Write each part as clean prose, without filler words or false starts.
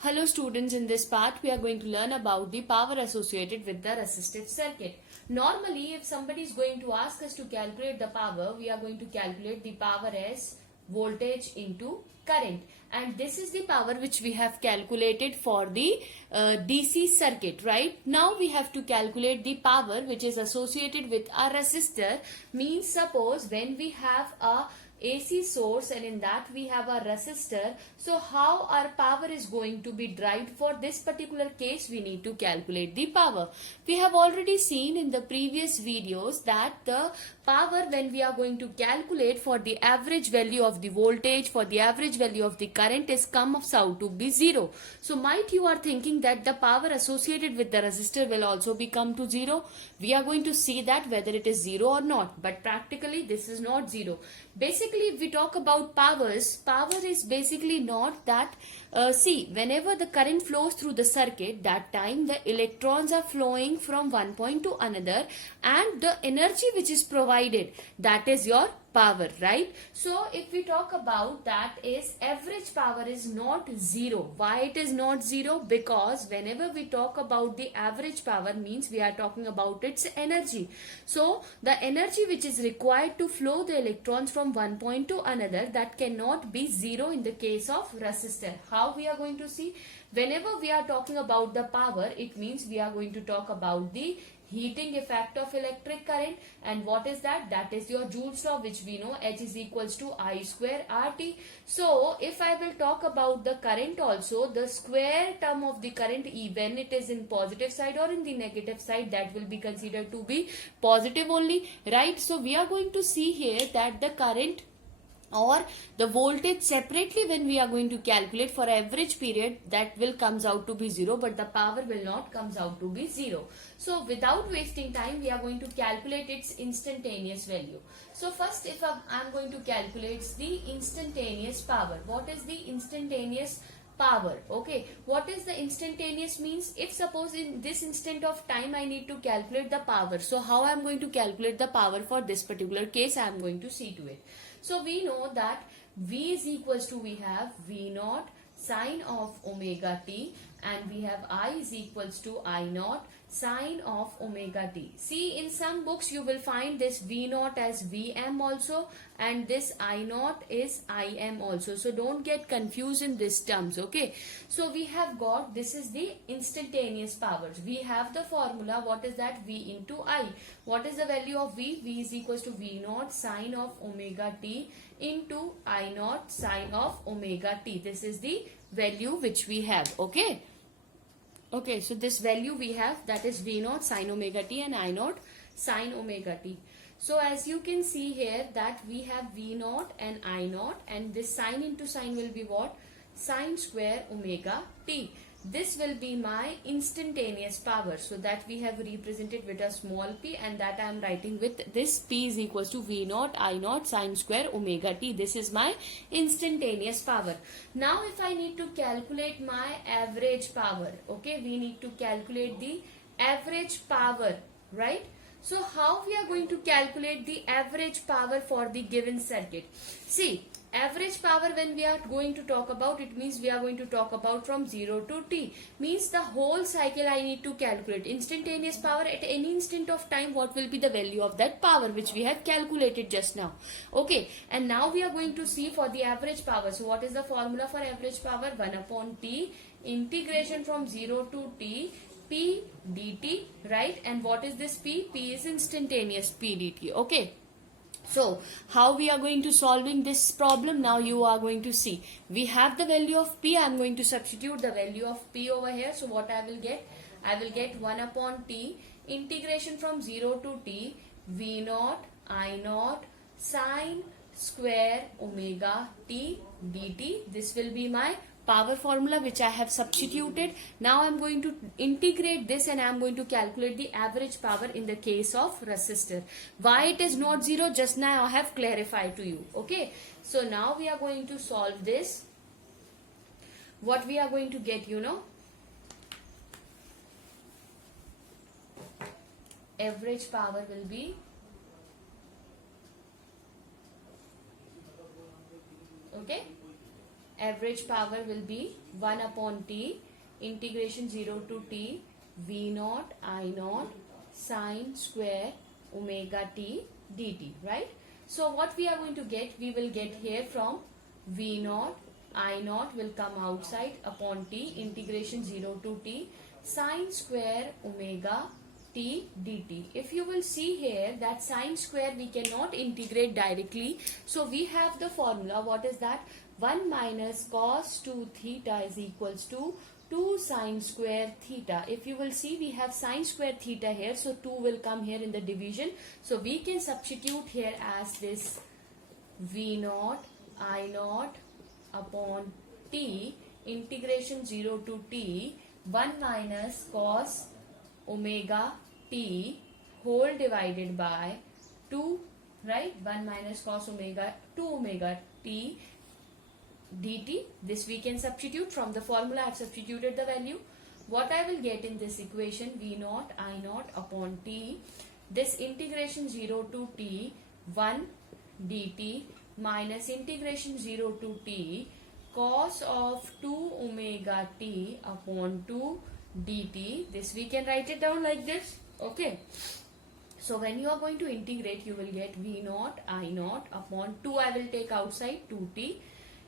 Hello students, in this part we are going to learn about the power associated with the resistive circuit. Normally if somebody is going to ask us to calculate the power, we are going to calculate the power as voltage into current, and this is the power which we have calculated for the DC circuit. Right now we have to calculate the power which is associated with a resistor. Means suppose when we have a AC source and in that we have a resistor, so how our power is going to be derived? For this particular case we need to calculate the power. We have already seen in the previous videos that the power, when we are going to calculate for the average value of the voltage, for the average value of the current, is comes out to be 0. So might you are thinking that the power associated with the resistor will also become to 0. We are going to see that whether it is 0 or not, but practically this is not 0. Basically, if we talk about powers, power is basically not that, see, whenever the current flows through the circuit, that time the electrons are flowing from one point to another, and the energy which is provided, that is your power, right? So if we talk about that, is average power is not 0. Why it is not 0? Because whenever we talk about the average power, means we are talking about its energy. So the energy which is required to flow the electrons from one point to another, that cannot be 0 in the case of resistor. How we are going to see? Whenever we are talking about the power, it means we are going to talk about the heating effect of electric current. And what is that? That is your Joule's law, which we know H is equals to I square RT. So if I will talk about the current also, the square term of the current, even it is in positive side or in the negative side, that will be considered to be positive only, right? So we are going to see here that the current or the voltage separately, when we are going to calculate for average period, that will comes out to be 0, but the power will not comes out to be 0. So without wasting time, we are going to calculate its instantaneous value. So first, if I am going to calculate the instantaneous power. What is the instantaneous power? Okay, what is the instantaneous means? If suppose in this instant of time I need to calculate the power, so how I am going to calculate the power for this particular case, I am going to see to it. So we know that V is equals to, we have V naught sine of omega t, and we have I is equals to I naught sine of omega t. See, in some books you will find this V naught as Vm also, and this I naught is Im also. So don't get confused in these terms, okay? So we have got, this is the instantaneous powers. We have the formula, what is that? V into I. What is the value of V? V is equals to V naught sine of omega t into I naught sine of omega t. This is the value which we have, okay? Okay, so this value we have, that is V naught sine omega t and I naught sine omega t. So as you can see here that we have V naught and I naught, and this sine into sine will be what? Sine square omega t. This will be my instantaneous power. So that we have represented with a small p, and that I am writing with this p is equals to V naught I naught sine square omega t. This is my instantaneous power. Now if I need to calculate my average power, okay, we need to calculate the average power, right? So how we are going to calculate the average power for the given circuit? See, average power, when we are going to talk about, it means we are going to talk about from 0 to t. Means the whole cycle I need to calculate. Instantaneous power, at any instant of time, what will be the value of that power which we have calculated just now. Okay, and now we are going to see for the average power. So what is the formula for average power? 1 upon t integration from 0 to t p dt, right? And what is this p? P is instantaneous p dt, okay? So how we are going to solving this problem? Now you are going to see. We have the value of p. I am going to substitute the value of p over here. So what I will get? I will get 1 upon t integration from 0 to t V naught I naught sine square omega t dt. This will be my power formula which I have substituted. Now I am going to integrate this and I am going to calculate the average power in the case of resistor. Why it is not 0? Just now I have clarified to you. Okay. So now we are going to solve this. What we are going to get, you know, average power will be, okay, average power will be 1 upon T integration 0 to T V naught I naught sine square omega T dt, right? So what we are going to get, we will get here from V naught I naught will come outside upon T integration 0 to T sine square omega T dt. If you will see here that sine square we cannot integrate directly, so we have the formula. What is that? 1 minus cos 2 theta is equals to 2 sine square theta. If you will see, we have sine square theta here, so 2 will come here in the division. So we can substitute here as this V naught I naught upon T integration 0 to T 1 minus cos omega T whole divided by 2, right? 1 minus cos omega 2 omega T dt. This we can substitute from the formula. I have substituted the value. What I will get in this equation, V naught I naught upon T, this integration 0 to T 1 dt minus integration 0 to T cos of 2 omega T upon 2 dt. This we can write it down like this. Okay. So when you are going to integrate, you will get V naught I naught upon 2 I will take outside 2t.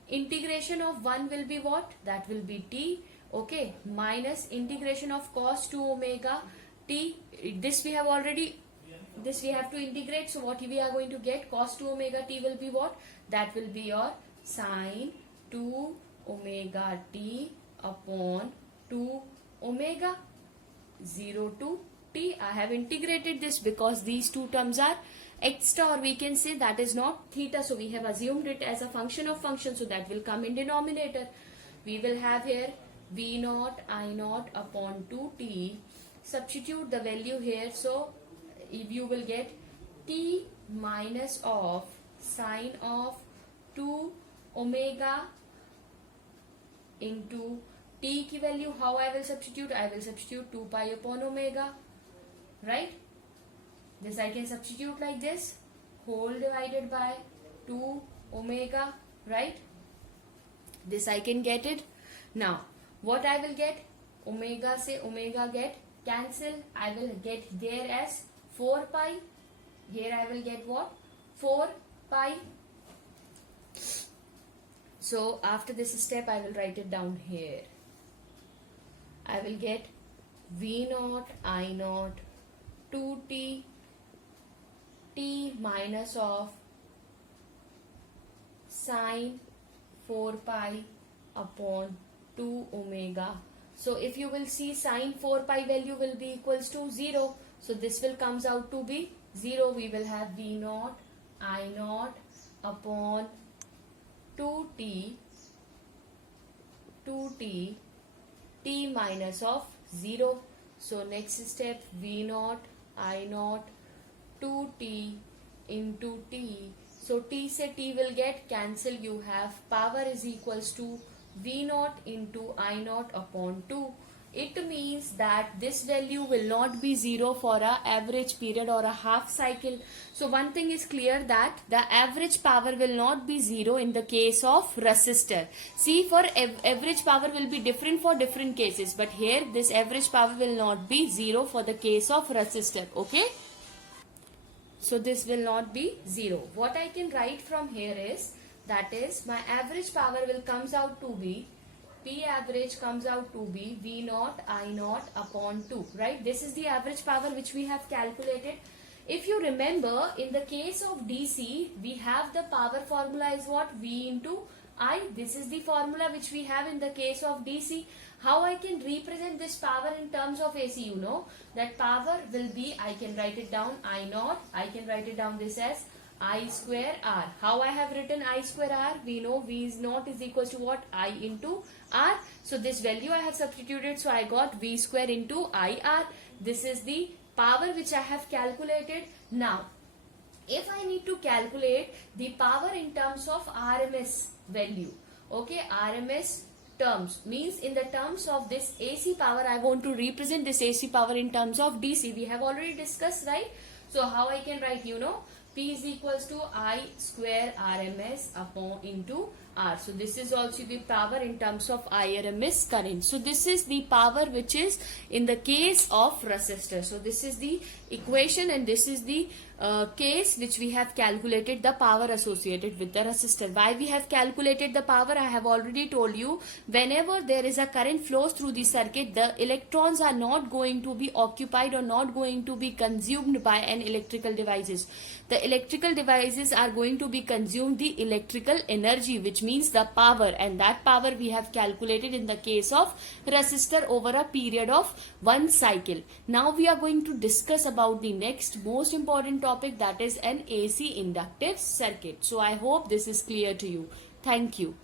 Integration of 1 will be what? That will be t. Okay. Minus integration of cos 2 omega t. This we have already, this we have to integrate. So what we are going to get? Cos 2 omega t will be what? That will be your sine 2 omega t upon 2 omega 0 to t. I have integrated this because these two terms are extra, or we can say that is not theta, so we have assumed it as a function of function, so that will come in denominator. We will have here V naught I naught upon 2t. Substitute the value here, so if you will get t minus of sine of 2 omega into t की value. How I will substitute? I will substitute 2 pi upon omega, right? This I can substitute like this, whole divided by 2 omega, right? This I can get it. Now what I will get? Omega से omega get cancel. I will get there as 4 pi. Here I will get what? 4 pi. So after this step I will write it down here. I will get V naught I naught 2t t minus of sine 4 pi upon 2 omega. So if you will see, sine 4 pi value will be equals to 0. So this will comes out to be 0. We will have V naught I naught upon 2t t minus of 0. So next step, V naught I naught 2t into t. So t से t will get cancel. You have power is equals to V naught into I naught upon 2. It means that this value will not be 0 for a average period or a half cycle. So one thing is clear, that the average power will not be 0 in the case of resistor. See, for average power will be different for different cases, but here this average power will not be 0 for the case of resistor. Okay. So this will not be 0. What I can write from here is, that is, my average power will comes out to be, P average comes out to be V naught I naught upon 2, right? This is the average power which we have calculated. If you remember, in the case of DC, we have the power formula is what? V into I. This is the formula which we have in the case of DC. How I can represent this power in terms of AC? You know that power will be, I can write it down I naught. I can write it down this as I square R. How I have written I square R? We know V is naught is equals to what? I into R. So this value I have substituted. So I got V square into IR. This is the power which I have calculated. Now, if I need to calculate the power in terms of RMS value, okay, RMS terms means in the terms of this AC power, I want to represent this AC power in terms of DC. We have already discussed, right? So how I can write, you know, P is equals to I square RMS upon into R. So this is also the power in terms of IRMS current. So this is the power which is in the case of resistor. So this is the equation and this is the case which we have calculated the power associated with the resistor. Why we have calculated the power, I have already told you. Whenever there is a current flows through the circuit, the electrons are not going to be occupied or not going to be consumed by an electrical devices. The electrical devices are going to be consumed the electrical energy, which means the power, and that power we have calculated in the case of resistor over a period of 1 cycle. Now we are going to discuss about the next most important topic, that is an AC inductive circuit. So I hope this is clear to you. Thank you.